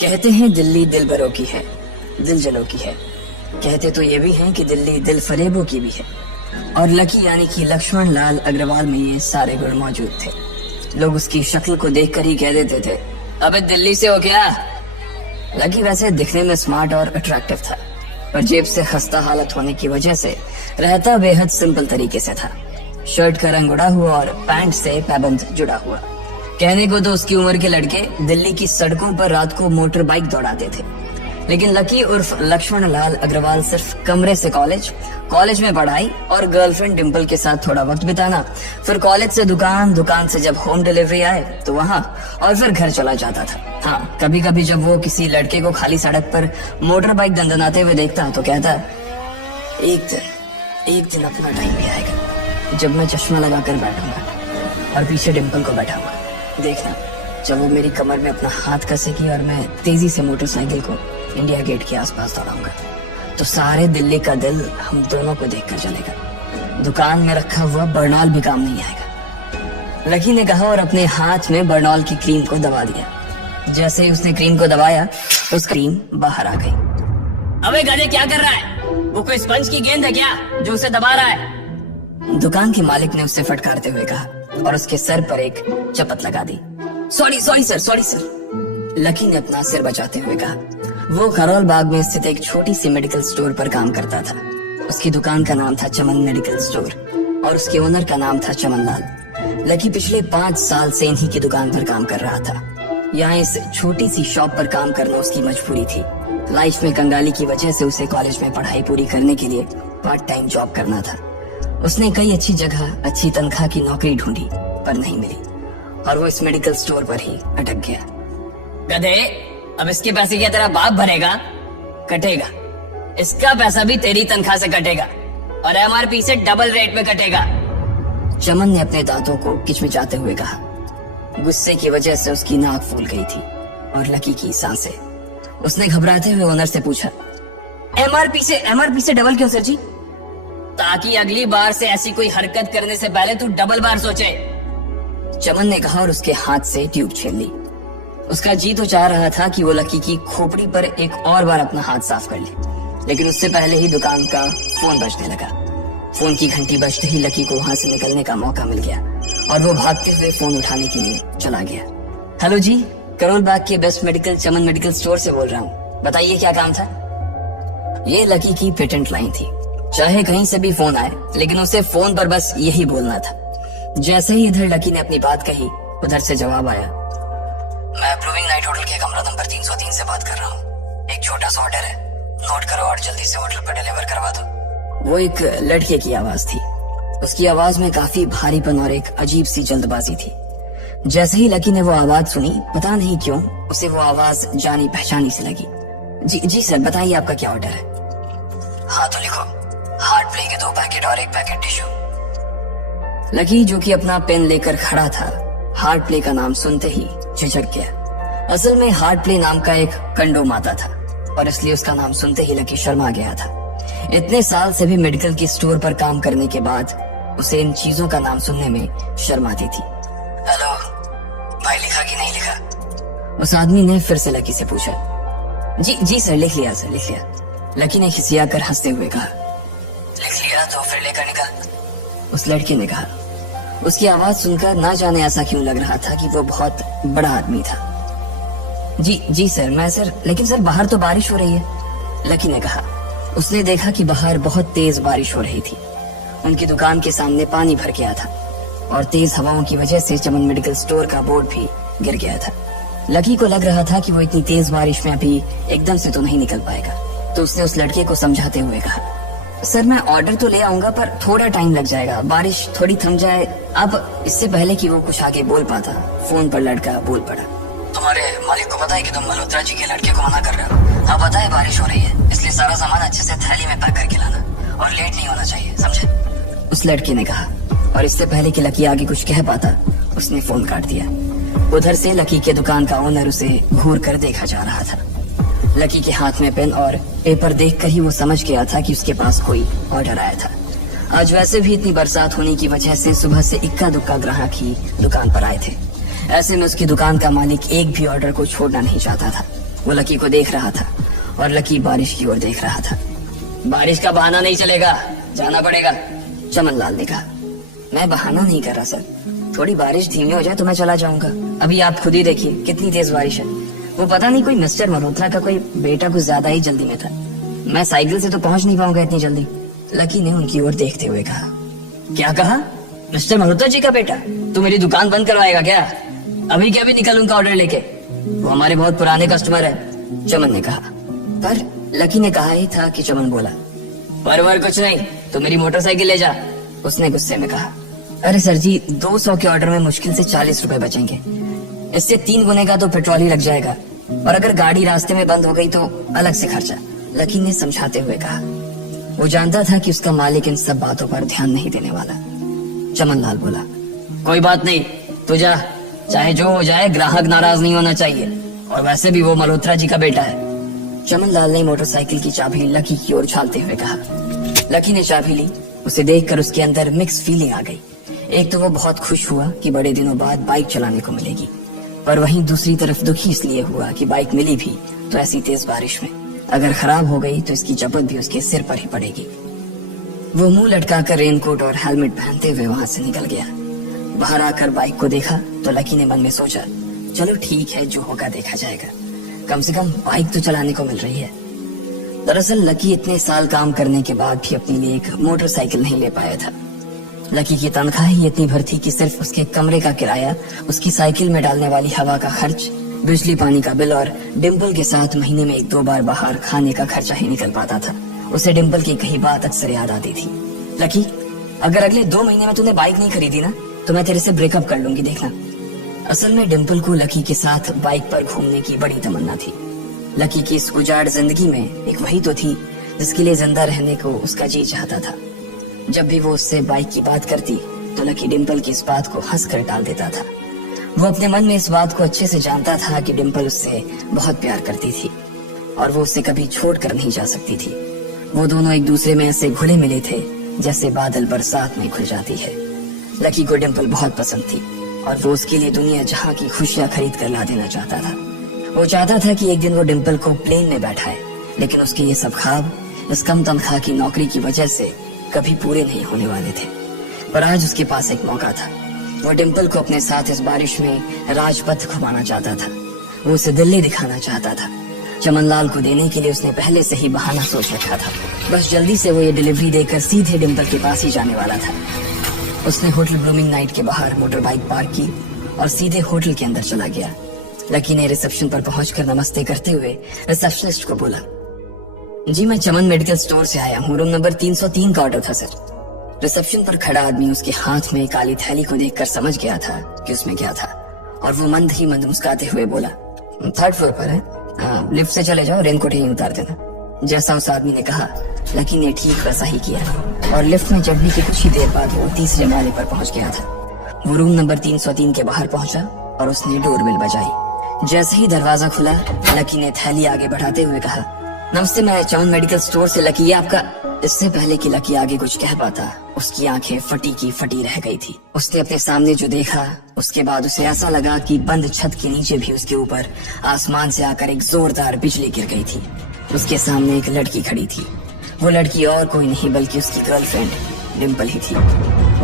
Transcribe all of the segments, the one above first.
कहते हैं दिल्ली दिल भरों की है, दिल जलों की है। कहते तो ये भी हैं कि दिल्ली दिल फरेबों की भी है। और लकी यानी कि लक्ष्मण लाल अग्रवाल में ये सारे गुण मौजूद थे। लोग उसकी शक्ल को देखकर ही कह देते थे, अबे दिल्ली से हो क्या? लकी वैसे दिखने में स्मार्ट और अट्रैक्टिव था, पर जेब से खस्ता हालत होने की वजह से रहता बेहद सिंपल तरीके से था। शर्ट का रंग उड़ा हुआ और पैंट से पैबंद जुड़ा हुआ। कहने को तो उसकी उम्र के लड़के दिल्ली की सड़कों पर रात को मोटर बाइक दौड़ाते थे, लेकिन लकी उर्फ लक्ष्मण लाल अग्रवाल सिर्फ कमरे से कॉलेज में पढ़ाई और गर्लफ्रेंड डिम्पल के साथ थोड़ा वक्त बिताना, फिर कॉलेज से दुकान, दुकान से जब होम डिलीवरी आए तो वहाँ, और फिर घर चला जाता था। हाँ, कभी कभी जब वो किसी लड़के को खाली सड़क पर मोटर बाइक दंदनाते हुए देखता तो कहता, एक दिन अपना टाइम भी आएगा जब मैं चश्मा लगाकर बैठूंगा और पीछे डिम्पल को बैठाऊंगा। देखना, जब वो मेरी कमर में अपना हाथ कसेगी और मैं तेजी से मोटरसाइकिल को इंडिया गेट के आसपास दौड़ाऊंगा, तो सारे दिल्ली का दिल हम दोनों को देखकर चलेगा। दुकान में रखा हुआ बर्नॉल भी काम नहीं आएगा। लकी ने कहा और अपने हाथ में बर्नॉल की क्रीम को दबा दिया। जैसे ही उसने क्रीम को दबाया, उस क्रीम बाहर आ गई। अबे गधे, क्या कर रहा है? वो कोई स्पंज की गेंद है क्या जो उसे दबा रहा है? दुकान के मालिक ने उससे फटकारते हुए कहा और उसके सर पर एक चपत लगा दी। Sorry sir. लकी ने अपना सिर बचाते हुए कहा। वो खरोल बाग में स्थित एक छोटी सी मेडिकल स्टोर पर काम करता था। उसकी दुकान का नाम था चमन मेडिकल स्टोर और उसके ओनर का नाम था चमन लाल। लकी पिछले 5 साल से इन्हीं की दुकान पर काम कर रहा था। यहाँ इस छोटी सी शॉप पर काम करना उसकी मजबूरी थी। लाइफ में कंगाली की वजह से उसे कॉलेज में पढ़ाई पूरी करने के लिए पार्ट टाइम जॉब करना था। उसने कई अच्छी जगह अच्छी तनख्वाह की नौकरी ढूंढी पर नहीं मिली और वो इस मेडिकल स्टोर पर ही अटक गया। गधे, अब इसके पैसे क्या तेरा बाप भरेगा? कटेगा। इसका पैसा भी तेरी तनख्वाह से कटेगा और एमआरपी से डबल रेट में कटेगा। चमन ने अपने दांतों को किचमिचाते हुए कहा। गुस्से की वजह से उसकी नाक फूल गई थी और लकी की सांसें। उसने घबराते हुए ओनर से पूछा, एमआरपी से डबल क्यों सर जी? ताकि अगली बार से ऐसी कोई हरकत करने से पहले तू डबल बार सोचे, चमन ने कहा और उसके हाथ से ट्यूब छीन ली। उसका जी तो चाह रहा था कि वो लकी की खोपड़ी पर एक और बार अपना हाथ साफ कर ले, लेकिन उससे पहले ही दुकान का फोन बजने लगा। फोन की घंटी बजते ही लकी को वहां से निकलने का मौका मिल गया और वो भागते हुए फोन उठाने के लिए चला गया। हेलो जी, करोल बाग के बेस्ट मेडिकल चमन मेडिकल स्टोर से बोल रहा हूँ, बताइए क्या काम था? ये लकी की पेटेंट लाइन थी। चाहे कहीं से भी फोन आए, लेकिन उसे फोन पर बस यही बोलना था। जैसे ही इधर लकी ने अपनी बात कही, उधर से जवाब आया, मैं अप्रूविंग नाइट होटल के कमरा नंबर 303 से बात कर रहा हूँ। एक छोटा सा ऑर्डर है, नोट करो और जल्दी से होटल पर डिलीवर करवा दो। वो एक लड़के की आवाज थी। उसकी आवाज में काफी भारीपन और एक अजीब सी जल्दबाजी थी। जैसे ही लकी ने वो आवाज सुनी, पता नहीं क्यों उसे वो आवाज जानी पहचानी सी लगी। जी सर, बताइए आपका क्या ऑर्डर है? हाँ तो लिखो, हार्ट प्ले के 2 पैकेट और 1 पैकेट टिश्यू। लकी, जो कि अपना पेन लेकर खड़ा था, हार्ट प्ले का नाम सुनते ही झिझक गया। असल में हार्ट प्ले नाम का एक कंडोम आता था और इसलिए उसका नाम सुनते ही लकी शर्मा गया था। इतने साल से भी मेडिकल की स्टोर पर काम करने के बाद उसे इन चीजों का नाम सुनने में शर्म आती थी। हेलो भाई, लिखा कि नहीं लिखा? उस आदमी ने फिर से लकी से पूछा। जी सर, लिख लिया सर, लिख लिया। लकी ने खिसियाकर हंसते हुए कहा। लिख लिया तो फिर लेकर निकल, उस लड़के ने कहा। उसकी आवाज सुनकर ना जाने ऐसा क्यों लग रहा था कि वो बहुत बड़ा आदमी था। जी सर, लेकिन सर बाहर तो बारिश हो रही है, लकी ने कहा। उसने देखा कि बाहर बहुत तेज बारिश हो रही थी। उनकी दुकान के सामने पानी भर गया था और तेज हवाओं की वजह से चमन मेडिकल स्टोर का बोर्ड भी गिर गया था। लकी को लग रहा था कि वो इतनी तेज बारिश में अभी एकदम से तो नहीं निकल पाएगा, तो उसने उस लड़के को समझाते हुए कहा, सर मैं ऑर्डर तो ले आऊंगा पर थोड़ा टाइम लग जाएगा, बारिश थोड़ी थम जाए। अब इससे पहले कि वो कुछ आगे बोल पाता, फोन पर लड़का बोल पड़ा। तुम्हारे मालिक को पता है कि तुम मल्होत्रा जी के लड़के को मना कर रहे हो? हाँ पता है, बारिश हो रही है, इसलिए सारा सामान अच्छे से थैली में पैक करके लाना और लेट नहीं होना चाहिए, समझे? उस लड़के ने कहा और इससे पहले कि लकी आगे कुछ कह पाता, उसने फोन काट दिया। उधर से लकी के दुकान का ओनर उसे घूर कर देखा जा रहा था। लकी के हाथ में पेन और पेपर देखकर ही वो समझ गया था कि उसके पास कोई ऑर्डर आया था। आज वैसे भी इतनी बरसात होने की वजह से सुबह से इक्का दुक्का ग्राहक ही दुकान पर आए थे। ऐसे में उसकी दुकान का मालिक एक भी ऑर्डर को छोड़ना नहीं चाहता था। वो लकी को देख रहा था और लकी बारिश की ओर देख रहा था। बारिश का बहाना नहीं चलेगा, जाना पड़ेगा, चमनलाल ने कहा। मैं बहाना नहीं कर रहा सर, थोड़ी बारिश धीमी हो जाए तो मैं चला जाऊंगा। अभी आप खुद ही देखिए कितनी तेज बारिश है। वो पता नहीं कोई मिस्टर मल्होत्रा का कोई बेटा कुछ ज्यादा ही जल्दी में था। मैं साइकिल से तो पहुंच नहीं पाऊंगा इतनी जल्दी। लकी ने उनकी ओर देखते हुए कहा। क्या कहा? मिस्टर मल्होत्रा जी का बेटा? तू मेरी दुकान बंद करवाएगा क्या? अभी क्या भी निकल उनका ऑर्डर लेके, वो हमारे बहुत पुराने कस्टमर है, चमन ने कहा। पर लकी ने कहा ही था कि चमन बोला। पर कुछ नहीं, तू मेरी मोटरसाइकिल ले जा, उसने गुस्से में कहा। अरे सर जी, 200 के ऑर्डर में मुश्किल से 40 रुपए बचेंगे, इससे 3 गुने का तो पेट्रोल ही लग जाएगा, और अगर गाड़ी रास्ते में बंद हो गई तो अलग से खर्चा, लकी ने समझाते हुए कहा। वो जानता था कि उसका मालिक इन सब बातों पर ध्यान नहीं देने वाला। चमनलाल बोला। कोई बात नहीं, तू जा, चाहे जो हो जाए ग्राहक नाराज नहीं होना चाहिए, और वैसे भी वो मल्होत्रा जी का बेटा है। चमनलाल ने मोटरसाइकिल की चाबी लकी की ओर उछालते हुए कहा। लकी ने चाबी ली। उसे देखकर उसके अंदर मिक्स फीलिंग आ गई। एक तो वो बहुत खुश हुआ कि बड़े दिनों बाद बाइक चलाने को मिलेगी, पर वहीं दूसरी तरफ दुखी इसलिए हुआ कि बाइक मिली भी तो ऐसी तेज बारिश में, अगर खराब हो गई तो इसकी जपत भी उसके सिर पर ही पड़ेगी। वो मुंह लटकाकर रेनकोट और हेलमेट पहनते हुए वहां से निकल गया। बाहर आकर बाइक को देखा तो लकी ने मन में सोचा, चलो ठीक है, जो होगा देखा जाएगा, कम से कम बाइक तो चलाने को मिल रही है। दरअसल लकी इतने साल काम करने के बाद भी अपने लिए एक मोटरसाइकिल नहीं ले पाया था। लकी की तनख्वाह ही इतनी भर थी कि सिर्फ उसके कमरे का किराया, उसकी साइकिल में डालने वाली हवा का खर्च, बिजली पानी का बिल और डिम्पल के साथ महीने में 1-2 बार बाहर खाने का खर्चा ही निकल पाता था। उसे डिम्पल की कही बात अक्सर याद आती थी। लकी, अगर अगले 2 महीने में तूने बाइक नहीं खरीदी ना तो मैं तेरे से ब्रेकअप कर लूंगी, देखना। असल में डिम्पल को लकी के साथ बाइक पर घूमने की बड़ी तमन्ना थी। लकी की इस उजाड़ जिंदगी में एक वही तो थी जिसके लिए जिंदा रहने को उसका जी चाहता था। जब भी वो उससे बाइक की बात करती तो लकी डिम्पल की इस बात को हंस कर टाल देता था। वो अपने मन में इस बात को अच्छे से जानता था कि डिम्पल उससे बहुत प्यार करती थी और वो उसे कभी छोड़ कर नहीं जा सकती थी। वो दोनों एक दूसरे में ऐसे घुले मिले थे जैसे बादल बरसात में घुल जाती है। लकी को डिम्पल बहुत पसंद थी और वो उसके लिए दुनिया जहां की खुशियां खरीद कर ला देना चाहता था। वो चाहता था कि एक दिन वो डिम्पल को प्लेन में बैठाए, लेकिन उसके ये सब ख्वाब इस कम तनख्वाह की नौकरी की वजह से कभी पूरे नहीं होने वाले थे। पर आज उसके पास एक मौका था। वो डिम्पल को अपने साथ इस बारिश में राजपथ घुमाना चाहता था। वो उसे दिल्ली दिखाना चाहता था। चमनलाल को देने के लिए उसने पहले से ही बहाना सोच रखा था। बस जल्दी से वो ये डिलीवरी देकर सीधे डिम्पल के पास ही जाने वाला था। उसने होटल ब्लूमिंग नाइट के बाहर मोटर बाइक पार्क की और सीधे होटल के अंदर चला गया। लकी ने रिसेप्शन पर पहुंचकर नमस्ते करते हुए रिसेप्शनिस्ट को बोला, जी मैं चमन मेडिकल स्टोर से आया हूँ, रूम नंबर 303 का ऑर्डर था सर। रिसेप्शन पर खड़ा आदमी उसके हाथ में काली थैली को देखकर समझ गया था कि उसमें क्या था और वो मंद ही मंद मुस्कुराते हुए बोला, 3rd फ्लोर पर है, हाँ लिफ्ट से चले जाओ, रेनकोट यहीं उतार देना। जैसा उस आदमी ने कहा लकी ने ठीक वैसा ही किया और लिफ्ट में चढ़ने की कुछ ही देर बाद वो 3रे माले पर पहुंच गया था। वो रूम नंबर 303 के बाहर पहुंचा और उसने डोरबेल बजाई। जैसे ही दरवाजा खुला लकी ने थैली आगे बढ़ाते हुए कहा, नमस्ते, मैं चमन मेडिकल स्टोर से लकी, आपका। इससे पहले कि लकी आगे कुछ कह पाता उसकी आंखें फटी की फटी रह गई थी। उसने अपने सामने जो देखा उसके बाद उसे ऐसा लगा कि बंद छत के नीचे भी उसके ऊपर आसमान से आकर एक जोरदार बिजली गिर गई थी। उसके सामने एक लड़की खड़ी थी। वो लड़की और कोई नहीं बल्कि उसकी गर्लफ्रेंड डिम्पल ही थी।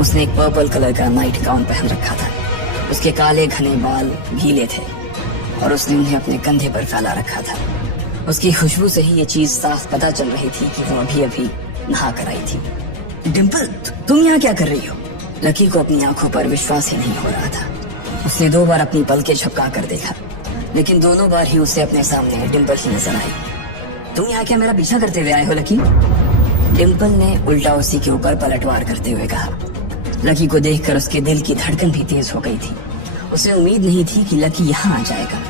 उसने एक पर्पल कलर का नाइट गाउन पहन रखा था। उसके काले घने बाल गीले थे और उसने उन्हें अपने कंधे पर फैला रखा था। उसकी खुशबू से ही ये चीज साफ पता चल रही थी कि वो अभी अभी नहा कर आई थी। डिम्पल, तुम यहाँ क्या कर रही हो? लकी को अपनी आंखों पर विश्वास ही नहीं हो रहा था। उसने 2 बार अपनी पलकें झपका कर देखा, लेकिन दोनों बार ही उसे अपने सामने डिम्पल ही नजर आई। तुम यहाँ क्या मेरा पीछा करते हुए आए हो लकी? डिम्पल ने उल्टा उसी के ऊपर पलटवार करते हुए कहा। लकी को देखकर उसके दिल की धड़कन भी तेज हो गई थी। उसे उम्मीद नहीं थी कि लकी यहाँ आ जाएगा।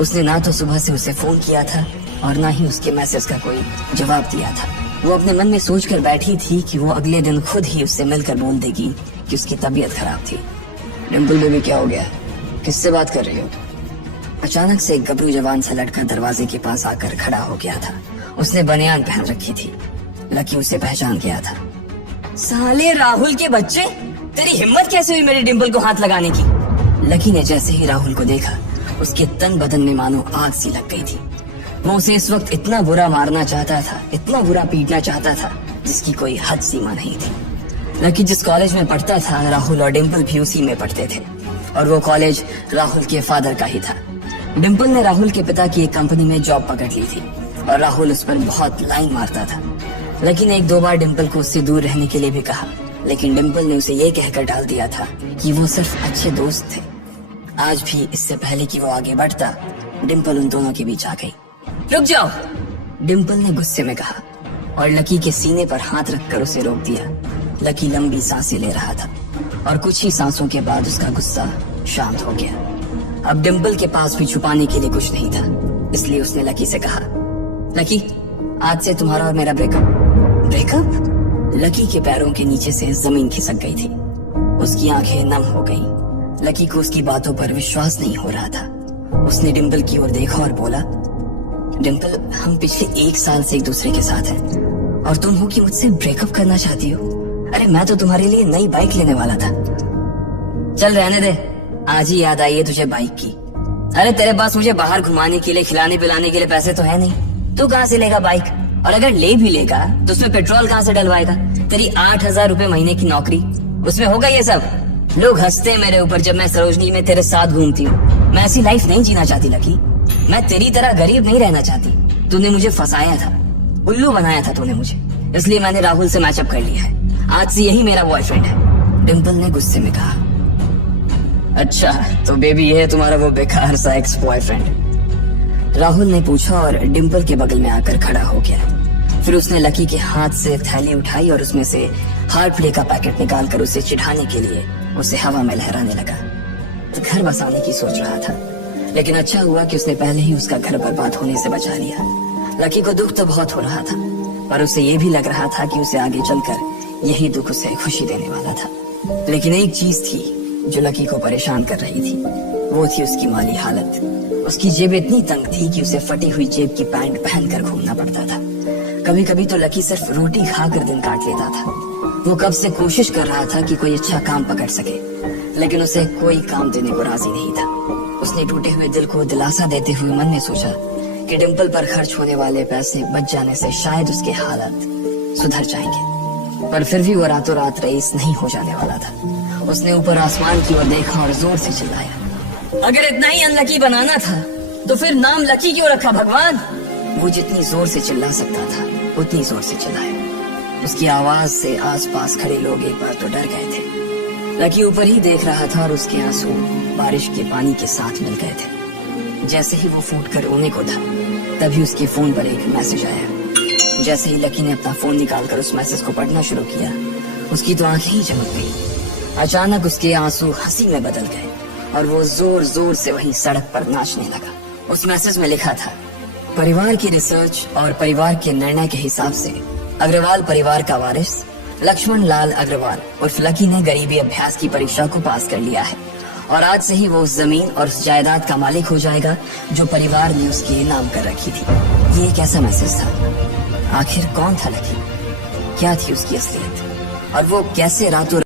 उसने ना तो सुबह से उसे फोन किया था और ना ही उसके मैसेज का कोई जवाब दिया था। वो अपने मन में सोचकर बैठी थी कि वो अगले दिन खुद ही उससे मिलकर बोल देगी कि उसकी तबीयत खराब थी। डिम्पल बेबी, क्या हो गया? किससे बात कर रही हो? अचानक से एक गबरू जवान सा लड़का दरवाजे के पास आकर खड़ा हो गया था। उसने बनियान पहन रखी थी। लकी उसे पहचान गया था। साले राहुल के बच्चे, तेरी हिम्मत कैसे हुई मेरी डिम्पल को हाथ लगाने की? लकी ने जैसे ही राहुल को देखा उसके तन बदन में मानो आग सी लग गई थी। वो उसे इस वक्त इतना बुरा मारना चाहता था, इतना बुरा पीटना चाहता था, जिसकी कोई हद सीमा नहीं थी। लकी जिस कॉलेज में पढ़ता था, राहुल और डिम्पल भी उसी में पढ़ते थे, और वो कॉलेज राहुल के फादर का ही था। डिम्पल ने राहुल के पिता की एक कंपनी में जॉब पकड़ ली थी और राहुल उस पर बहुत लाइन मारता था। लकी ने 1-2 बार डिम्पल को उससे दूर रहने के लिए भी कहा, लेकिन डिम्पल ने उसे ये कहकर डाल दिया था कि वो सिर्फ अच्छे दोस्त थे। आज भी इससे पहले कि वो आगे बढ़ता, डिम्पल उन दोनों के बीच आ गई। रुक जाओ, डिम्पल ने गुस्से में कहा और लकी के सीने पर हाथ रखकर उसे रोक दिया। लकी लंबी सांसें ले रहा था और कुछ ही सांसों के बाद उसका गुस्सा शांत हो गया। अब डिम्पल के पास भी छुपाने के लिए कुछ नहीं था, इसलिए उसने लकी से कहा, लकी, आज से तुम्हारा और मेरा ब्रेकअप। लकी के पैरों के नीचे से जमीन खिसक गई थी। उसकी आंखें नम हो गईं। लकी को उसकी बातों पर विश्वास नहीं हो रहा था। उसने डिम्पल की ओर देखा और बोला, डिम्पल, हम पिछले 1 साल से एक दूसरे के साथ हैं और तुम हो कि मुझसे ब्रेकअप करना चाहती हो? अरे मैं तो तुम्हारे लिए नई बाइक लेने वाला था। चल रहने दे, आज ही याद आई है तुझे बाइक की। अरे तेरे पास मुझे बाहर घुमाने के लिए, खिलाने पिलाने के लिए पैसे तो है नहीं, तू कहाँ से लेगा बाइक? और अगर ले भी लेगा तो उसमें पेट्रोल कहाँ से डलवाएगा? तेरी 8,000 रुपए महीने की नौकरी, उसमें होगा ये सब? लोग हंसते हैं मेरे ऊपर जब मैं सरोजनी में तेरे साथ घूमती हूँ। मैं ऐसी लाइफ नहीं जीना चाहती लकी। मैं तेरी तरह गरीब नहीं रहना चाहती। तूने मुझे फंसाया था, उल्लू बनाया था तूने मुझे, इसलिए मैंने राहुल से मैचअप कर लिया है। आज से यही मेरा बॉयफ्रेंड है, डिम्पल ने गुस्से में कहा। अच्छा, तो बेबी ये है तुम्हारा वो बेकार सा एक्स बॉयफ्रेंड? राहुल ने पूछा और डिम्पल के बगल में आकर खड़ा हो गया। फिर उसने लकी के हाथ से थैली उठाई और उसमें से हार्ट प्ले का पैकेट निकाल कर उसे चिढ़ाने के लिए उसे हवा में लहराने लगा। तो घर बसाने की सोच रहा था, लेकिन अच्छा हुआ कि उसने पहले ही उसका घर बर्बाद होने से बचा लिया। लकी को दुख तो बहुत हो रहा था, पर उसे ये भी लग रहा था कि उसे आगे चलकर यही दुख उसे खुशी देने वाला था। लेकिन एक चीज थी जो लकी को परेशान कर रही थी, वो थी उसकी माली हालत। उसकी जेब इतनी तंग थी कि उसे फटी हुई जेब की पैंट पहनकर घूमना पड़ता था। कभी कभी तो लकी सिर्फ रोटी खाकर दिन काट लेता था। वो कब से कोशिश कर रहा था कि कोई अच्छा काम पकड़ सके, लेकिन उसे कोई काम देने को राजी नहीं था। उसने टूटे हुए दिल को दिलासा देते हुए मन में सोचा कि डिम्पल पर खर्च होने वाले पैसे बच जाने से शायद उसके हालात सुधर जाएंगे, पर फिर भी वो रातों रात रईस नहीं हो जाने वाला था। उसने ऊपर आसमान की ओर देखा और जोर से चिल्लाया, अगर इतना ही अनलकी बनाना था तो फिर नाम लकी क्यों रखा भगवान? वो जितनी जोर से चिल्ला सकता था उतनी जोर से चिल्लाया। उसकी आवाज से आसपास खड़े लोग एक बार तो डर गए थे। लकी ऊपर ही देख रहा था और उसके आंसू बारिश के पानी के साथ मिल गए थे। जैसे ही वो फूट कर रोने को था, तभी उसके फोन पर एक मैसेज आया। जैसे ही लकी ने अपना फोन निकालकर उस मैसेज को पढ़ना शुरू किया, उसकी तो आंखें ही चमक गई। अचानक उसके आंसू हंसी में बदल गए और वो जोर जोर से वहीं सड़क पर नाचने लगा। उस मैसेज में लिखा था, परिवार की रिसर्च और परिवार के निर्णय के हिसाब से अग्रवाल परिवार का वारिस लक्ष्मण लाल अग्रवाल उर्फ लकी ने गरीबी अभ्यास की परीक्षा को पास कर लिया है और आज से ही वो उस जमीन और उस जायदाद का मालिक हो जाएगा जो परिवार ने उसके नाम कर रखी थी। ये कैसा मैसेज था? आखिर कौन था लकी? क्या थी उसकी असलियत? और वो कैसे रातों